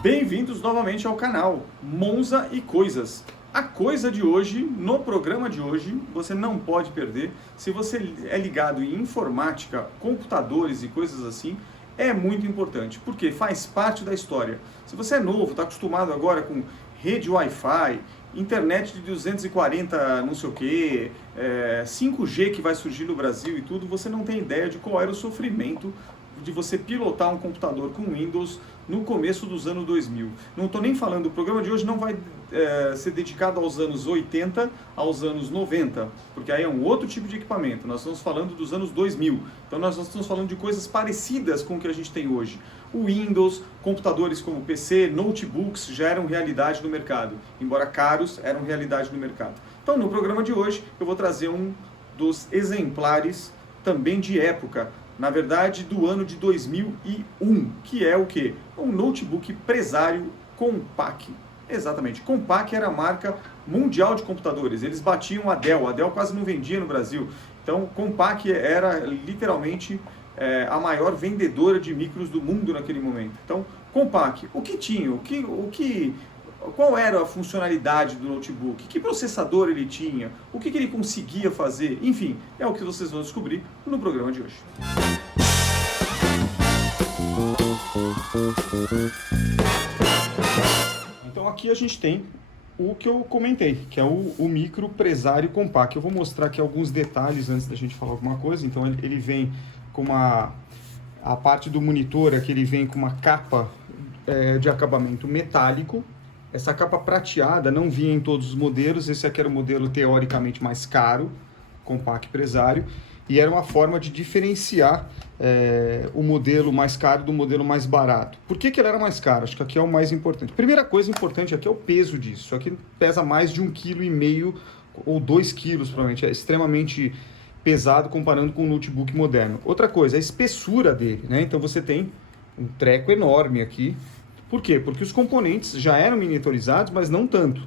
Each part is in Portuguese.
Bem-vindos novamente ao canal Monza e Coisas. A coisa de hoje, no programa de hoje, você não pode perder. Se você é ligado em informática, computadores e coisas assim, é muito importante, porque faz parte da história. Se você é novo, está acostumado agora com rede Wi-Fi, internet de 240 não sei o que, 5G que vai surgir no Brasil e tudo, você não tem ideia de qual era o sofrimento de você pilotar um computador com Windows no começo dos anos 2000. Não estou nem falando, o programa de hoje não vai ser dedicado aos anos 80, aos anos 90, porque aí é um outro tipo de equipamento. Nós estamos falando dos anos 2000, então nós estamos falando de coisas parecidas com o que a gente tem hoje. O Windows, computadores como PC, notebooks já eram realidade no mercado, embora caros, eram realidade no mercado. Então no programa de hoje eu vou trazer um dos exemplares também de época, na verdade do ano de 2001, que é o quê? Um notebook Presario Compaq. Exatamente, Compaq era a marca mundial de computadores, eles batiam a Dell quase não vendia no Brasil, então Compaq era literalmente a maior vendedora de micros do mundo naquele momento. Então, Compaq, o que tinha? Qual era a funcionalidade do notebook? Que processador ele tinha? O que ele conseguia fazer? Enfim, é o que vocês vão descobrir no programa de hoje. Então aqui a gente tem o que eu comentei, que é o micro Presario Compaq. Eu vou mostrar aqui alguns detalhes antes da gente falar alguma coisa. Então ele vem com a parte do monitor aqui, ele vem com uma capa de acabamento metálico. Essa capa prateada não vinha em todos os modelos, esse aqui era o modelo teoricamente mais caro, Compaq Presario, e era uma forma de diferenciar o modelo mais caro do modelo mais barato. Por que ele era mais caro? Acho que aqui é o mais importante. Primeira coisa importante aqui é o peso disso. Isso aqui pesa mais de 1,5 kg ou 2 kg, provavelmente. É extremamente pesado comparando com um notebook moderno. Outra coisa, a espessura dele, né? Então você tem um treco enorme aqui. Por quê? Porque os componentes já eram miniaturizados, mas não tanto.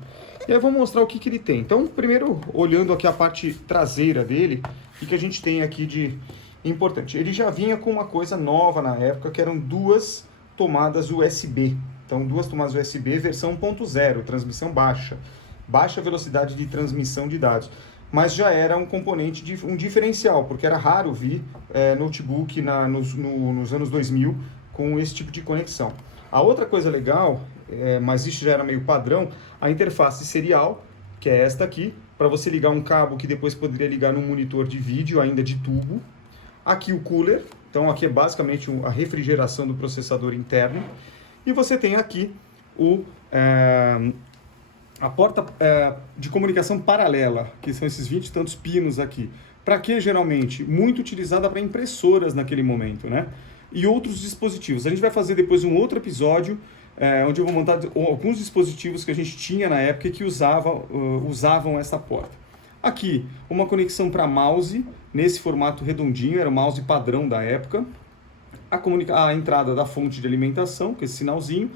E aí eu vou mostrar o que ele tem. Então, primeiro, olhando aqui a parte traseira dele, o que a gente tem aqui de importante? Ele já vinha com uma coisa nova na época, que eram duas tomadas USB. Então, duas tomadas USB versão 1.0, transmissão baixa. Baixa velocidade de transmissão de dados. Mas já era um componente, um diferencial, porque era raro vir notebook nos anos 2000 com esse tipo de conexão. A outra coisa legal, mas isso já era meio padrão, a interface serial, que é esta aqui, para você ligar um cabo que depois poderia ligar num monitor de vídeo, ainda de tubo. Aqui o cooler, então aqui é basicamente a refrigeração do processador interno. E você tem aqui a porta de comunicação paralela, que são esses 20 e tantos pinos aqui. Para que geralmente? Muito utilizada para impressoras naquele momento, né? E outros dispositivos. A gente vai fazer depois um outro episódio onde eu vou montar alguns dispositivos que a gente tinha na época e que usavam essa porta. Aqui, uma conexão para mouse, nesse formato redondinho, era o mouse padrão da época. A entrada da fonte de alimentação, com esse sinalzinho.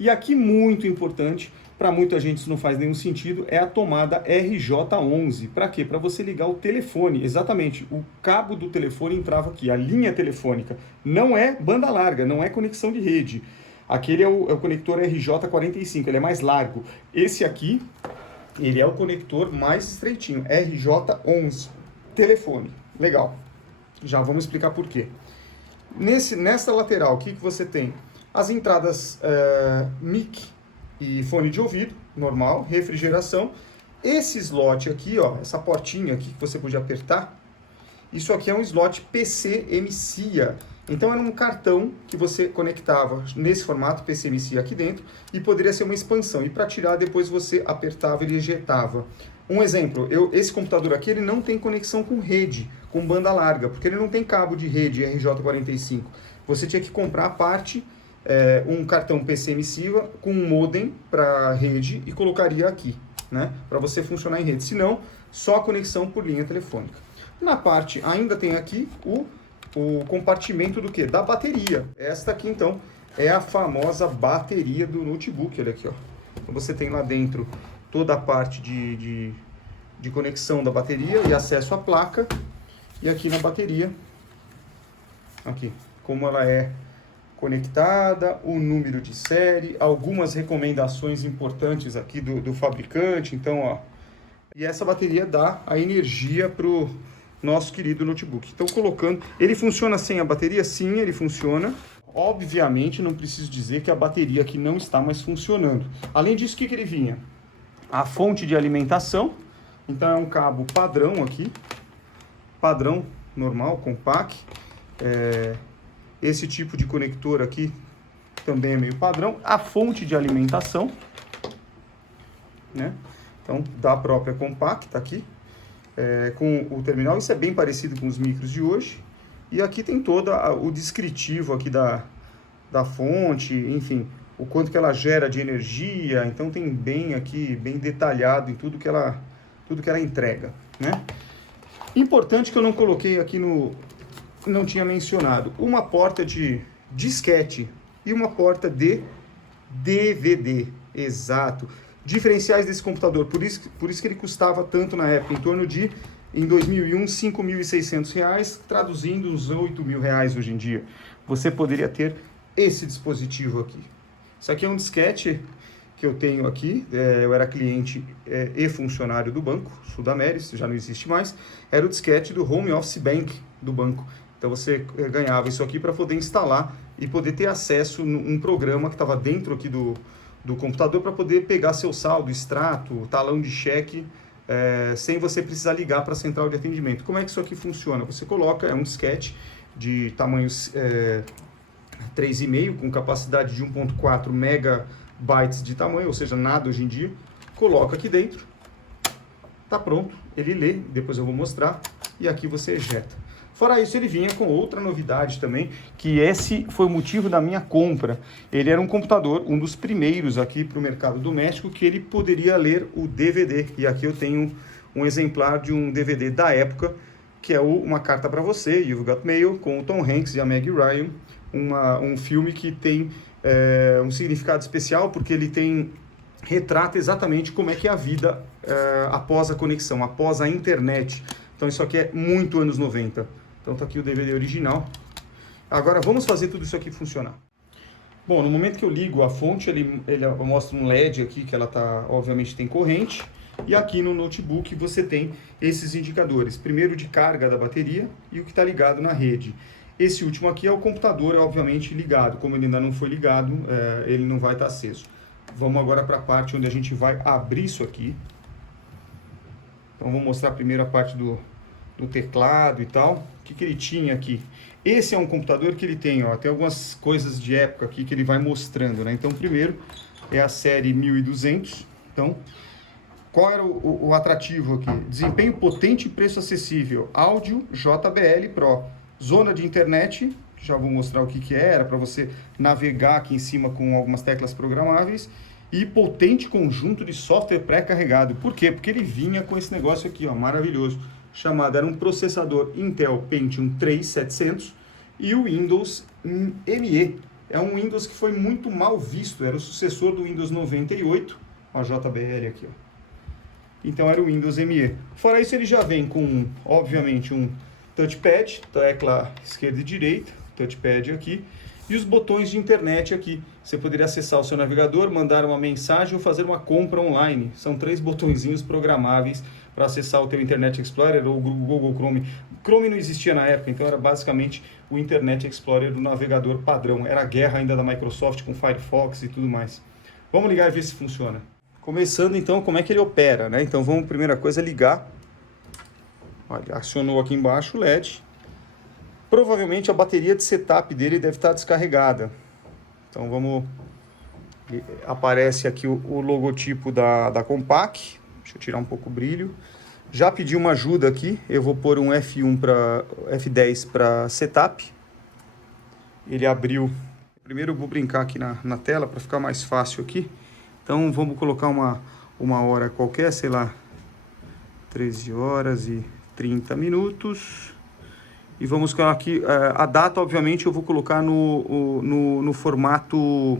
E aqui, muito importante, para muita gente isso não faz nenhum sentido, é a tomada RJ11. Para quê? Para você ligar o telefone. Exatamente, o cabo do telefone entrava aqui, a linha telefônica. Não é banda larga, não é conexão de rede. Aquele é o conector RJ45, ele é mais largo. Esse aqui, ele é o conector mais estreitinho, RJ11. Telefone. Legal. Já vamos explicar por quê. Nessa lateral, o que você tem? As entradas mic e fone de ouvido, normal, refrigeração. Esse slot aqui, ó, essa portinha aqui que você podia apertar, isso aqui é um slot PC-MCIA. Então era um cartão que você conectava nesse formato PC-MCIA aqui dentro e poderia ser uma expansão. E para tirar, depois você apertava e ejetava. Um exemplo, esse computador aqui ele não tem conexão com rede, com banda larga, porque ele não tem cabo de rede RJ45. Você tinha que comprar a parte, um cartão PC-MCIA com um modem para rede e colocaria aqui, né, para você funcionar em rede. Se não, só conexão por linha telefônica. Na parte, ainda tem aqui o compartimento do quê? Da bateria. Esta aqui, então, é a famosa bateria do notebook. Olha aqui, ó. Então, você tem lá dentro toda a parte de conexão da bateria e acesso à placa. E aqui na bateria, aqui, como ela é conectada, o número de série, algumas recomendações importantes aqui do fabricante. Então, ó, e essa bateria dá a energia para o nosso querido notebook. Então, colocando... Ele funciona sem a bateria? Sim, ele funciona. Obviamente, não preciso dizer que a bateria aqui não está mais funcionando. Além disso, o que ele vinha? A fonte de alimentação. Então, é um cabo padrão aqui. Padrão, normal, compact. Esse tipo de conector aqui também é meio padrão. A fonte de alimentação, né? Então, da própria compact, tá aqui. Com o terminal, isso é bem parecido com os micros de hoje. E aqui tem todo o descritivo aqui da fonte, enfim, o quanto que ela gera de energia. Então tem bem aqui, bem detalhado em tudo que ela entrega, né? Importante que eu não coloquei aqui não tinha mencionado, uma porta de disquete e uma porta de DVD, exato. Diferenciais desse computador, por isso que ele custava tanto na época, em torno de, em 2001, R$ 5.600, traduzindo uns R$ 8.000 hoje em dia. Você poderia ter esse dispositivo aqui. Isso aqui é um disquete que eu tenho aqui, eu era cliente e funcionário do Banco Sudameris, já não existe mais, era o disquete do Home Office Bank do banco. Então você ganhava isso aqui para poder instalar e poder ter acesso a um programa que estava dentro aqui do computador para poder pegar seu saldo, extrato, talão de cheque, sem você precisar ligar para a central de atendimento. Como é que isso aqui funciona? Você coloca, é um disquete de tamanhos 3,5 com capacidade de 1.4 megabytes de tamanho, ou seja, nada hoje em dia. Coloca aqui dentro, tá pronto, ele lê, depois eu vou mostrar, e aqui você ejeta. Fora isso, ele vinha com outra novidade também, que esse foi o motivo da minha compra. Ele era um computador, um dos primeiros aqui para o mercado doméstico, que ele poderia ler o DVD. E aqui eu tenho um exemplar de um DVD da época, que é Uma Carta para Você, You've Got Mail, com o Tom Hanks e a Meg Ryan. Um filme que tem um significado especial, porque ele retrata exatamente como é que é a vida após a conexão, após a internet. Então isso aqui é muito anos 90. Então tá aqui o DVD original. Agora vamos fazer tudo isso aqui funcionar. Bom, no momento que eu ligo a fonte, ele mostra um LED aqui que ela obviamente tem corrente. E aqui no notebook você tem esses indicadores. Primeiro de carga da bateria e o que está ligado na rede. Esse último aqui é o computador, obviamente ligado. Como ele ainda não foi ligado, ele não vai estar aceso. Vamos agora para a parte onde a gente vai abrir isso aqui. Então vou mostrar primeiro a parte do teclado e tal. O que ele tinha aqui? Esse é um computador que ele tem, ó, tem algumas coisas de época aqui que ele vai mostrando, né? Então primeiro é a série 1200. Então, qual era o atrativo aqui? Desempenho potente e preço acessível. Áudio JBL Pro. Zona de internet, já vou mostrar o que era para você navegar aqui em cima com algumas teclas programáveis. E potente conjunto de software pré-carregado. Por quê? Porque ele vinha com esse negócio aqui, ó, maravilhoso. Era um processador Intel Pentium 3700 e o Windows ME. É um Windows que foi muito mal visto, era o sucessor do Windows 98. Ó, a JBL aqui, ó. Então era o Windows ME. Fora isso, ele já vem com, obviamente, um touchpad, tecla esquerda e direita, touchpad aqui. E os botões de internet aqui. Você poderia acessar o seu navegador, mandar uma mensagem ou fazer uma compra online. São 3 botõezinhos programáveis para acessar o teu Internet Explorer ou o Google Chrome. Chrome não existia na época, então era basicamente o Internet Explorer do navegador padrão. Era a guerra ainda da Microsoft com Firefox e tudo mais. Vamos ligar e ver se funciona. Começando então, como é que ele opera, né? Então vamos, primeira coisa, ligar. Olha, acionou aqui embaixo o LED. Provavelmente a bateria de setup dele deve estar descarregada. Então vamos... Aparece aqui o logotipo da Compaq. Deixa eu tirar um pouco o brilho. Já pedi uma ajuda aqui. Eu vou pôr um F10 para setup. Ele abriu. Primeiro eu vou brincar aqui na tela para ficar mais fácil aqui. Então vamos colocar uma hora qualquer, sei lá, 13 horas e 30 minutos. E vamos colocar aqui, a data, obviamente, eu vou colocar no formato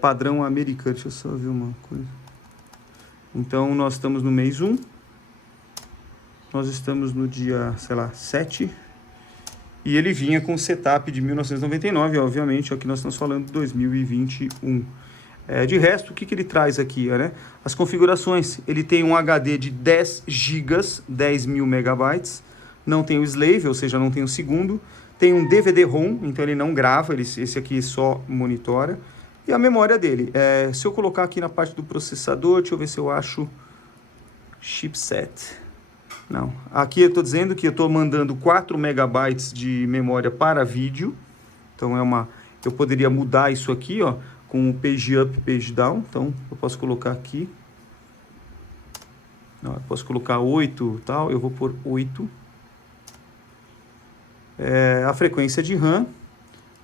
padrão americano. Deixa eu só ver uma coisa. Então, nós estamos no mês 1. Nós estamos no dia, sei lá, 7. E ele vinha com setup de 1999, obviamente, aqui nós estamos falando de 2021. De resto, o que ele traz aqui? Né? As configurações, ele tem um HD de 10 GB, 10.000 megabytes, não tem o slave, ou seja, não tem o segundo, tem um DVD-ROM, então ele não grava, esse aqui só monitora, e a memória dele. Se eu colocar aqui na parte do processador, deixa eu ver se eu acho chipset. Não, aqui eu estou dizendo que eu estou mandando 4 megabytes de memória para vídeo, então eu poderia mudar isso aqui, ó, com o page up, page down, então eu posso colocar aqui, não, eu posso colocar 8 tal, eu vou pôr 8, a frequência de RAM,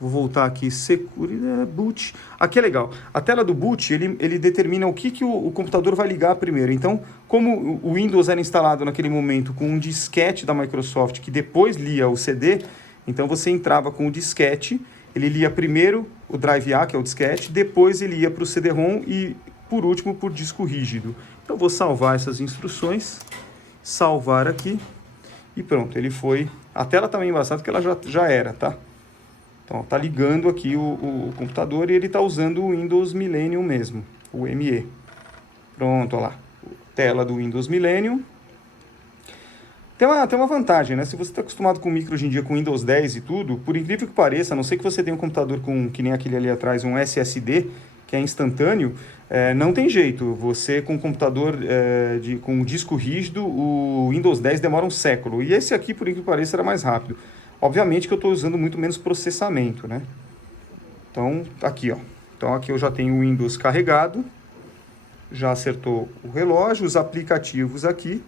vou voltar aqui, Security, boot, aqui é legal, a tela do boot, ele determina o que o computador vai ligar primeiro, então, como o Windows era instalado naquele momento com um disquete da Microsoft, que depois lia o CD, então você entrava com o disquete, ele lia primeiro o Drive A, que é o disquete, depois ele ia para o CD-ROM e, por último, por disco rígido. Então, eu vou salvar essas instruções, salvar aqui, e pronto, ele foi... A tela também é embaçada porque ela já era, tá? Então, tá ligando aqui o computador e ele tá usando o Windows Millennium mesmo, o ME. Pronto, olha lá, tela do Windows Millennium. Tem uma vantagem, né? Se você está acostumado com micro hoje em dia, com Windows 10 e tudo, por incrível que pareça, a não sei que você tenha um computador que nem aquele ali atrás, um SSD, que é instantâneo, não tem jeito. Você com um computador com um disco rígido, o Windows 10 demora um século. E esse aqui, por incrível que pareça, era mais rápido. Obviamente que eu estou usando muito menos processamento, né? Então, aqui, ó. Então, aqui eu já tenho o Windows carregado. Já acertou o relógio, os aplicativos aqui.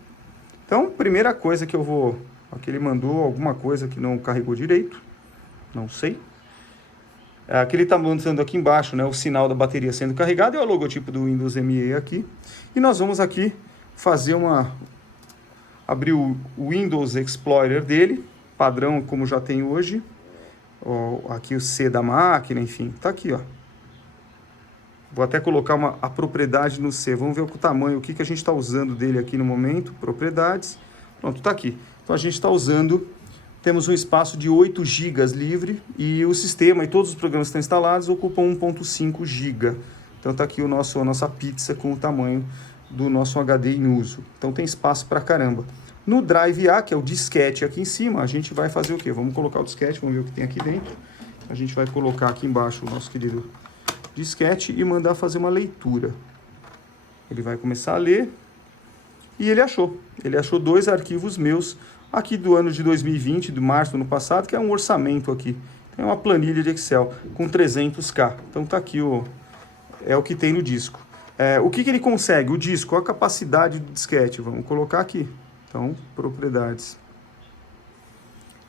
Então, primeira coisa que eu vou... Aqui ele mandou alguma coisa que não carregou direito. Não sei. Aqui ele está mostrando aqui embaixo, né, o sinal da bateria sendo carregado e o logotipo do Windows ME aqui. E nós vamos aqui fazer abrir o Windows Explorer dele, padrão como já tem hoje. Aqui o C da máquina, enfim, tá aqui, ó. Vou até colocar a propriedade no C. Vamos ver o tamanho, o que a gente está usando dele aqui no momento. Propriedades. Pronto, está aqui. Então, a gente está usando... Temos um espaço de 8 GB livre e o sistema e todos os programas que estão instalados ocupam 1.5 GB. Então, está aqui a nossa pizza com o tamanho do nosso HD em uso. Então, tem espaço para caramba. No Drive A, que é o disquete aqui em cima, a gente vai fazer o quê? Vamos colocar o disquete, vamos ver o que tem aqui dentro. A gente vai colocar aqui embaixo o nosso querido... disquete e mandar fazer uma leitura. Ele vai começar a ler e ele achou 2 arquivos meus aqui do ano de 2020, do março do ano passado, que é um orçamento aqui. Tem uma planilha de Excel com 300k. Então tá aqui é o que tem no disco. O que ele consegue? O disco, a capacidade do disquete. Vamos colocar aqui. Então, propriedades.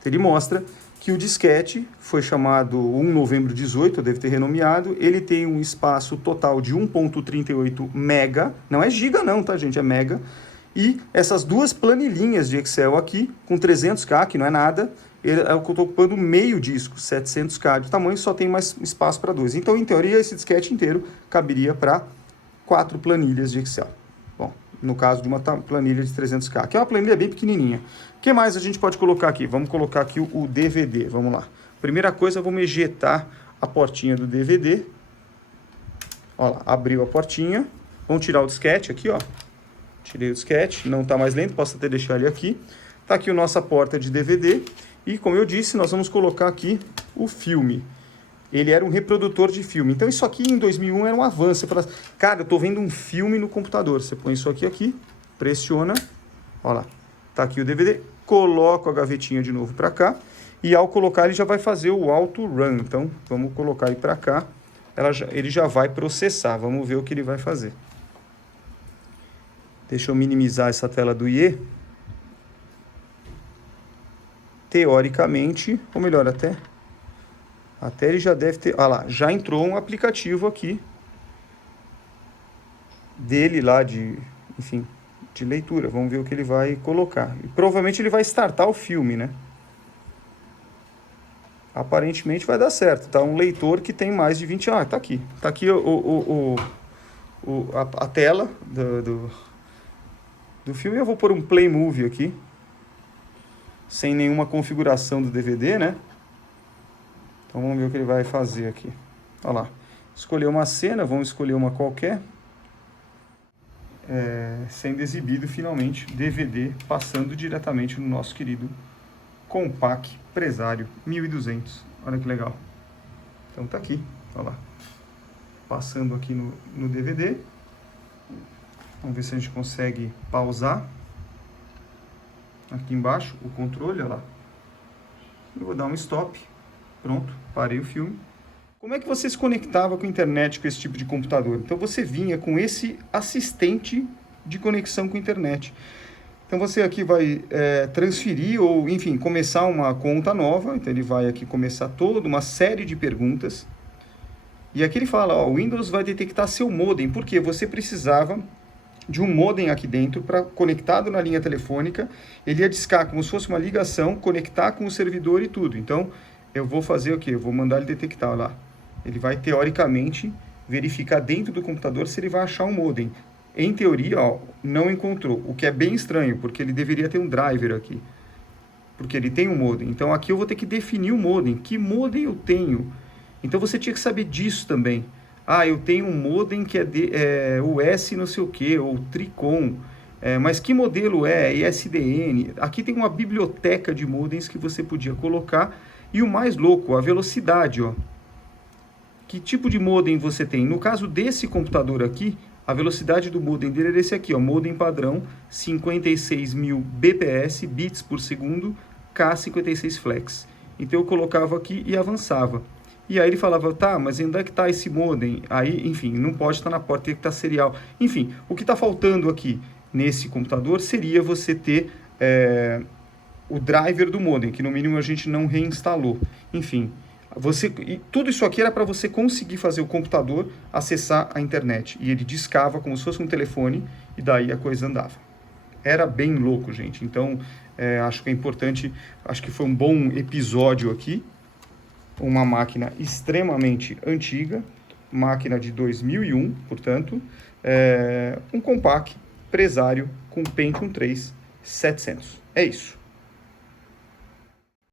Ele mostra que o disquete foi chamado 1 novembro 18, eu devo ter renomeado, ele tem um espaço total de 1.38 mega, não é giga não, tá gente, é mega, e essas 2 planilhinhas de Excel aqui, com 300k, que não é nada, eu estou ocupando meio disco, 700k de tamanho, só tem mais espaço para 2. Então, em teoria, esse disquete inteiro caberia para 4 planilhas de Excel. Bom, no caso de uma planilha de 300k, que é uma planilha bem pequenininha. O que mais a gente pode colocar aqui? Vamos colocar aqui o DVD, vamos lá. Primeira coisa, vamos ejetar a portinha do DVD. Olha lá, abriu a portinha. Vamos tirar o disquete aqui, ó. Tirei o disquete, não está mais lento, posso até deixar ele aqui. Está aqui a nossa porta de DVD. E, como eu disse, nós vamos colocar aqui o filme. Ele era um reprodutor de filme. Então, isso aqui em 2001 era um avanço. Você fala assim, cara, eu estou vendo um filme no computador. Você põe isso aqui, pressiona. Olha lá, está aqui o DVD. Coloco a gavetinha de novo para cá. E ao colocar, ele já vai fazer o auto run. Então, vamos colocar ele para cá. Ele já vai processar. Vamos ver o que ele vai fazer. Deixa eu minimizar essa tela do IE. Teoricamente, ou melhor, até ele já deve ter... Olha lá, já entrou um aplicativo aqui dele lá de leitura. Vamos ver o que ele vai colocar. E provavelmente ele vai startar o filme, né? Aparentemente vai dar certo, tá? Um leitor que tem mais de 20... Ah, tá aqui. Tá aqui a tela do filme. Eu vou pôr um Play Movie aqui. sem nenhuma configuração do DVD, né? Então vamos ver o que ele vai fazer aqui. Olha lá. Escolher uma cena, vamos escolher uma qualquer. Sendo exibido finalmente DVD passando diretamente no nosso querido Compaq Presario 1200. Olha que legal. Então tá aqui, olha lá. Passando aqui no DVD. Vamos ver se a gente consegue pausar. Aqui embaixo o controle, olha lá. Eu vou dar um stop. Pronto, parei o filme. Como é que você se conectava com a internet com esse tipo de computador? Então você vinha com esse assistente de conexão com a internet. Então você aqui vai transferir ou, enfim, começar uma conta nova. Então ele vai aqui começar toda uma série de perguntas. E aqui ele fala, ó, o Windows vai detectar seu modem, porque você precisava de um modem aqui dentro para conectado na linha telefônica. Ele ia discar como se fosse uma ligação, conectar com o servidor e tudo. Então eu vou fazer o quê? Eu vou mandar ele detectar lá. Ele vai, teoricamente, verificar dentro do computador se ele vai achar um modem. Em teoria, ó, não encontrou, o que é bem estranho, porque ele deveria ter um driver aqui. Porque ele tem um modem. Então, aqui eu vou ter que definir o modem. Que modem eu tenho? Então, você tinha que saber disso também. Ah, eu tenho um modem que é US não sei o que, ou Tricom. Mas que modelo é? ISDN. Aqui tem uma biblioteca de modems que você podia colocar. E o mais louco, a velocidade, ó. Que tipo de modem você tem? No caso desse computador aqui, a velocidade do modem dele era esse aqui, ó, modem padrão 56.000 bps, bits por segundo, K56 Flex. Então eu colocava aqui e avançava. E aí ele falava, tá, mas onde é que está esse modem? Aí, enfim, não pode estar na porta, tem que estar serial. Enfim, o que está faltando aqui nesse computador seria você ter o driver do modem, que no mínimo a gente não reinstalou. Enfim, tudo isso aqui era para você conseguir fazer o computador acessar a internet. E ele discava como se fosse um telefone e daí a coisa andava. Era bem louco, gente. Então, acho que é importante, acho que foi um bom episódio aqui. Uma máquina extremamente antiga, máquina de 2001, portanto, um Compaq Presario com Pentium 3 700. É isso.